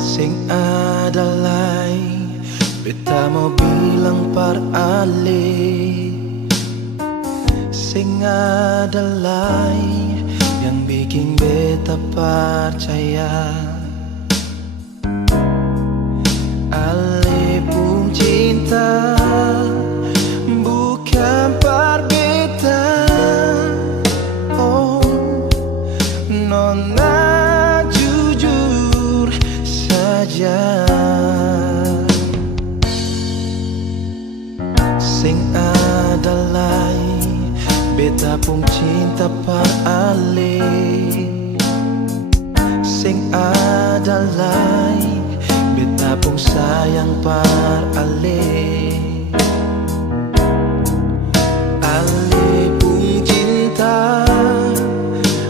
Sing adalay beta mau bilang perali. Sing adalay yang bikin beta percaya. Ale pun cinta bukan perbedaan. Oh, nona jujur saja. Sing adalay beta pun cinta perali. Sing adalay beta pun sayang perali. Ale pun cinta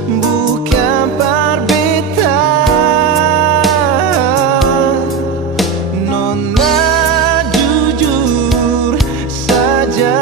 bukan perbedaan. Nona jujur saja.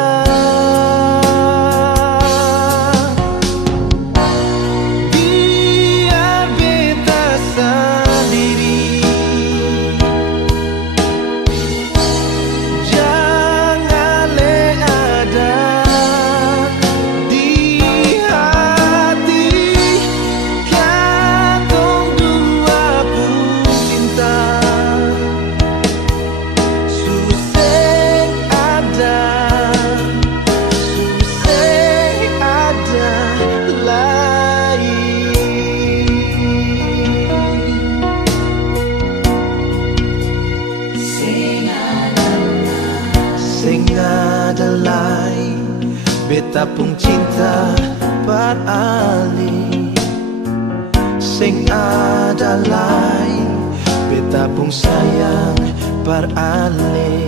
Sing adalay beta pun cinta perali. Sing adalay beta pun sayang perali.